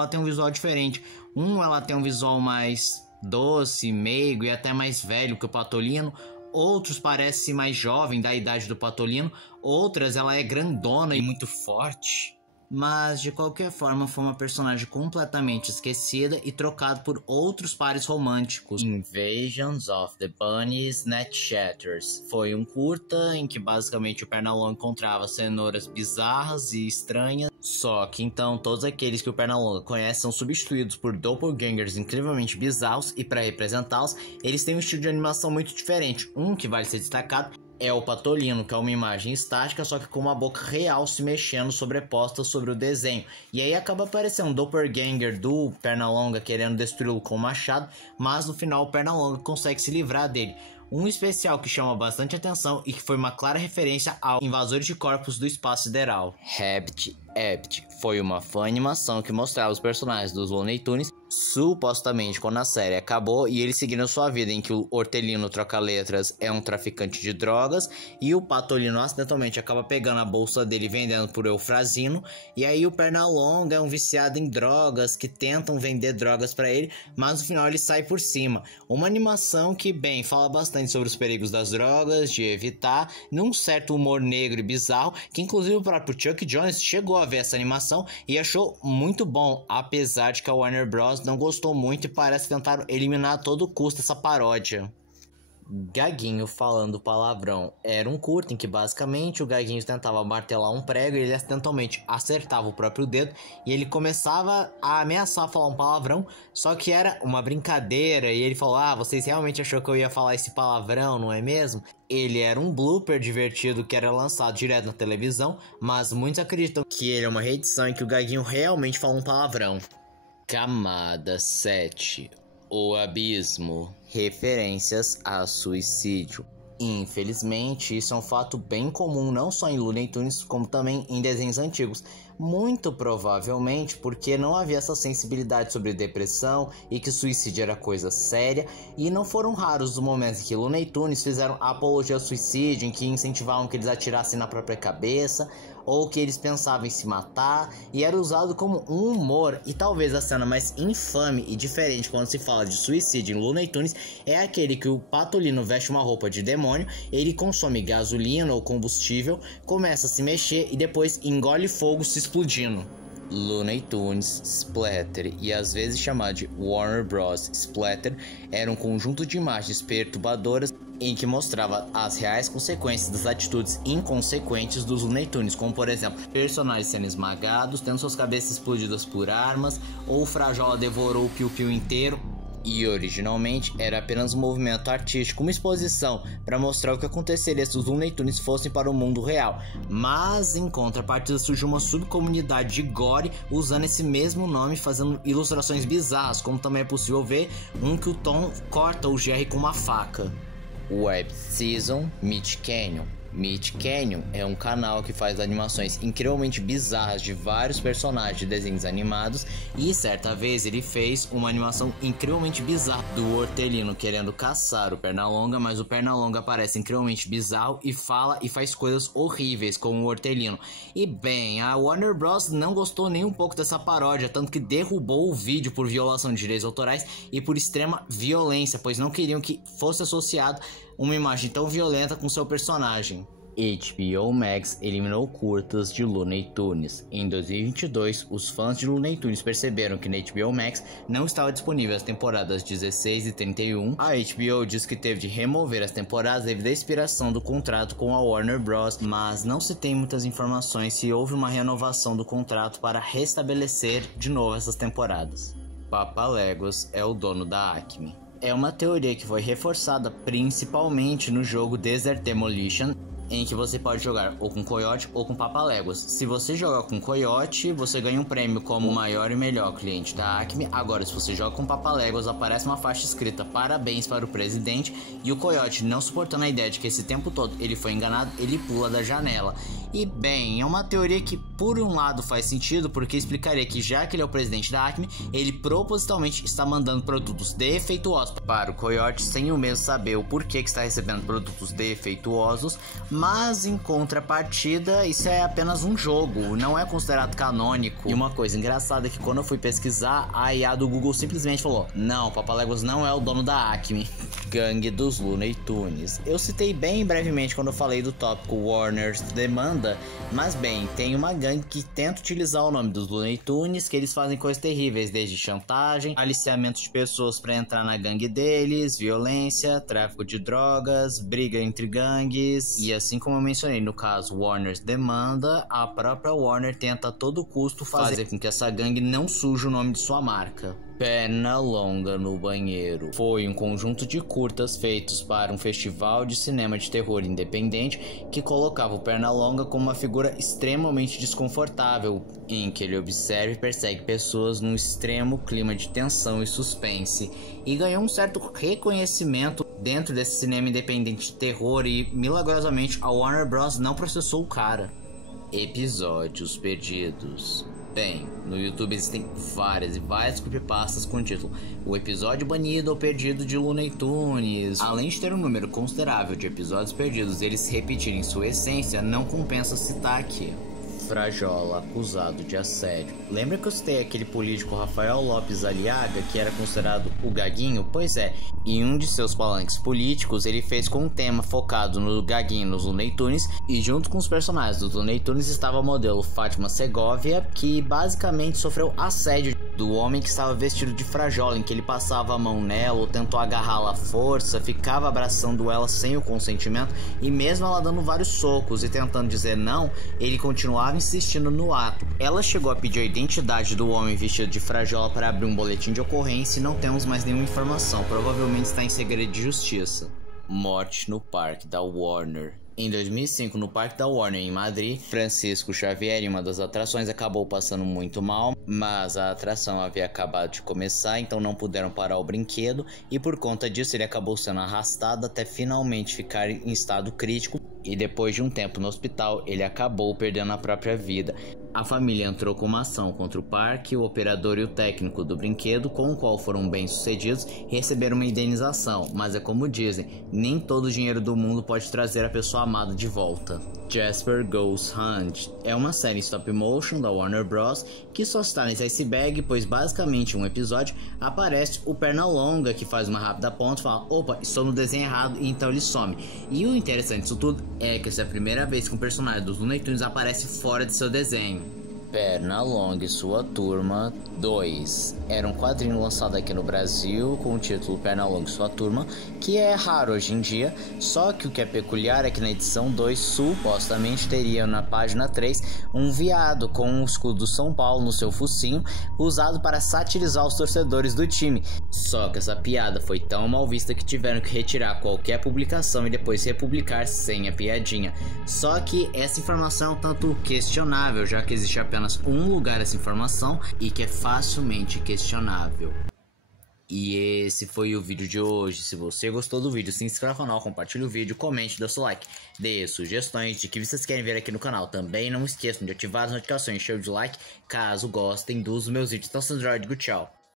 tem um visual diferente. Ela tem um visual mais doce, meigo e até mais velho que o Patolino. Outros parecem mais jovem, da idade do Patolino. Outras, ela é grandona e muito forte. Mas, de qualquer forma, foi uma personagem completamente esquecida e trocada por outros pares românticos. Invasions of the Bunny Snatchatters foi um curta em que basicamente o Pernalonga encontrava cenouras bizarras e estranhas. Só que então todos aqueles que o Pernalonga conhece são substituídos por doppelgangers incrivelmente bizarros, e para representá-los, eles têm um estilo de animação muito diferente. Um que vale ser destacado é o Patolino, que é uma imagem estática, só que com uma boca real se mexendo sobreposta sobre o desenho. E aí acaba aparecendo um doppelganger do Pernalonga querendo destruí-lo com o machado, mas no final o Pernalonga consegue se livrar dele. Um especial que chama bastante atenção e que foi uma clara referência ao Invasores de Corpos do Espaço Sideral. Rabbit foi uma fã animação que mostrava os personagens dos Looney Tunes supostamente quando a série acabou e eles seguiram sua vida, em que o Hortelino troca-letras é um traficante de drogas e o Patolino acidentalmente acaba pegando a bolsa dele e vendendo por Eufrazino, e aí o Pernalonga é um viciado em drogas que tentam vender drogas pra ele, mas no final ele sai por cima. Uma animação que, bem, fala bastante sobre os perigos das drogas, de evitar, num certo humor negro e bizarro, que inclusive o próprio Chuck Jones chegou a ver essa animação e achou muito bom, apesar de que a Warner Bros. Não gostou muito e parece tentar eliminar a todo custo essa paródia. Gaguinho falando palavrão. Era um curta em que basicamente o Gaguinho tentava martelar um prego e ele acidentalmente acertava o próprio dedo e ele começava a ameaçar falar um palavrão, só que era uma brincadeira e ele falou: vocês realmente achou que eu ia falar esse palavrão, não é mesmo? Ele era um blooper divertido que era lançado direto na televisão, mas muitos acreditam que ele é uma reedição em que o Gaguinho realmente fala um palavrão. Camada 7. O Abismo. Referências a suicídio. Infelizmente, isso é um fato bem comum não só em Looney Tunes, como também em desenhos antigos. Muito provavelmente porque não havia essa sensibilidade sobre depressão e que suicídio era coisa séria, e não foram raros os momentos em que Looney Tunes fizeram apologia ao suicídio, em que incentivavam que eles atirassem na própria cabeça, ou que eles pensavam em se matar, e era usado como um humor. E talvez a cena mais infame e diferente quando se fala de suicídio em Looney Tunes é aquele que o Patolino veste uma roupa de demônio, ele consome gasolina ou combustível, começa a se mexer e depois engole fogo se explodindo. Looney Tunes Splatter, e às vezes chamado de Warner Bros. Splatter, era um conjunto de imagens perturbadoras em que mostrava as reais consequências das atitudes inconsequentes dos Looney Tunes, como por exemplo, personagens sendo esmagados, tendo suas cabeças explodidas por armas, ou o Frajola devorou o piu-piu inteiro. E originalmente era apenas um movimento artístico, uma exposição para mostrar o que aconteceria se os Looney Tunes fossem para o mundo real. Mas em contrapartida surgiu uma subcomunidade de gore usando esse mesmo nome, fazendo ilustrações bizarras, como também é possível ver um que o Tom corta o Jerry com uma faca. Web Season Mitch Canyon. Meat Canyon é um canal que faz animações incrivelmente bizarras de vários personagens de desenhos animados, e certa vez ele fez uma animação incrivelmente bizarra do Hortelino querendo caçar o Pernalonga, mas o Pernalonga parece incrivelmente bizarro e fala e faz coisas horríveis como o Hortelino. E bem, a Warner Bros não gostou nem um pouco dessa paródia, tanto que derrubou o vídeo por violação de direitos autorais e por extrema violência, pois não queriam que fosse associado uma imagem tão violenta com seu personagem. HBO Max eliminou curtas de Looney Tunes. Em 2022, os fãs de Looney Tunes perceberam que na HBO Max não estava disponível as temporadas 16 e 31. A HBO diz que teve de remover as temporadas devido à expiração do contrato com a Warner Bros, mas não se tem muitas informações se houve uma renovação do contrato para restabelecer de novo essas temporadas. Papaléguas é o dono da Acme. É uma teoria que foi reforçada principalmente no jogo Desert Demolition, em que você pode jogar ou com Coyote ou com Papaléguas. Se você jogar com Coyote, você ganha um prêmio como o maior e melhor cliente da Acme. Agora, se você joga com Papaléguas, aparece uma faixa escrita "Parabéns para o presidente", e o Coyote, não suportando a ideia de que esse tempo todo ele foi enganado, ele pula da janela. E bem, é uma teoria que por um lado faz sentido, porque explicaria que já que ele é o presidente da Acme, ele propositalmente está mandando produtos defeituosos para o Coyote sem o mesmo saber o porquê que está recebendo produtos defeituosos. Mas em contrapartida, isso é apenas um jogo, não é considerado canônico. E uma coisa engraçada é que quando eu fui pesquisar, a IA do Google simplesmente falou: não, Papaléguas não é o dono da Acme. Gangue dos Looney Tunes. Eu citei bem brevemente quando eu falei do tópico Warner's demanda, mas bem, tem uma gangue que tenta utilizar o nome dos Looney Tunes, que eles fazem coisas terríveis, desde chantagem, aliciamento de pessoas para entrar na gangue deles, violência, tráfico de drogas, briga entre gangues. E assim como eu mencionei no caso Warner's demanda, a própria Warner tenta a todo custo fazer com que essa gangue não suje o nome de sua marca. Pernalonga no banheiro foi um conjunto de curtas feitos para um festival de cinema de terror independente que colocava o Pernalonga como uma figura extremamente desconfortável, em que ele observa e persegue pessoas num extremo clima de tensão e suspense, e ganhou um certo reconhecimento dentro desse cinema independente de terror, e milagrosamente a Warner Bros não processou o cara. Episódios perdidos. Bem, no YouTube existem várias creepypastas com o título "O episódio banido ou perdido de Looney Tunes". Além de ter um número considerável de episódios perdidos e eles se repetirem sua essência, não compensa citar aqui. Frajola acusado de assédio. Lembra que eu citei aquele político Rafael Lopes Aliaga, que era considerado o Gaguinho? Pois é, em um de seus palanques políticos, ele fez com um tema focado no Gaguinho nos Looney Tunes, e junto com os personagens dos Looney Tunes estava a modelo Fátima Segovia, que basicamente sofreu assédio do homem que estava vestido de Frajola, em que ele passava a mão nela ou tentou agarrá-la à força, ficava abraçando ela sem o consentimento, e mesmo ela dando vários socos e tentando dizer não, ele continuava insistindo no ato. Ela chegou a pedir a identidade do homem vestido de Frajola para abrir um boletim de ocorrência, e não temos mais nenhuma informação, provavelmente está em segredo de justiça. Morte no parque da Warner. Em 2005, no parque da Warner em Madrid, Francisco Xavier, em uma das atrações, acabou passando muito mal, mas a atração havia acabado de começar, então não puderam parar o brinquedo, e por conta disso ele acabou sendo arrastado até finalmente ficar em estado crítico, e depois de um tempo no hospital, ele acabou perdendo a própria vida. A família entrou com uma ação contra o parque, o operador e o técnico do brinquedo, com o qual foram bem-sucedidos, receberam uma indenização, mas é como dizem, nem todo o dinheiro do mundo pode trazer a pessoa amada de volta. Jasper Goes Hunt é uma série stop motion da Warner Bros. Que só está nesse iceberg, pois basicamente em um episódio aparece o Pernalonga, que faz uma rápida ponta e fala: opa, estou no desenho errado, e então ele some. E o interessante disso tudo é que essa é a primeira vez que um personagem dos Looney Tunes aparece fora de seu desenho. Pernalonga e Sua Turma 2 era um quadrinho lançado aqui no Brasil com o título Pernalonga e Sua Turma, que é raro hoje em dia, só que o que é peculiar é que na edição 2 supostamente teria na página 3 um veado com o escudo do São Paulo no seu focinho, usado para satirizar os torcedores do time. Só que essa piada foi tão mal vista que tiveram que retirar qualquer publicação e depois republicar sem a piadinha. Só que essa informação é um tanto questionável, já que existe apenas um lugar essa informação e que é facilmente questionável. E esse foi o vídeo de hoje. Se você gostou do vídeo, se inscreva no canal, compartilhe o vídeo, comente, dê seu like, dê sugestões de que vocês querem ver aqui no canal. Também não esqueçam de ativar as notificações, show de like, caso gostem dos meus vídeos. Então, Android, tchau.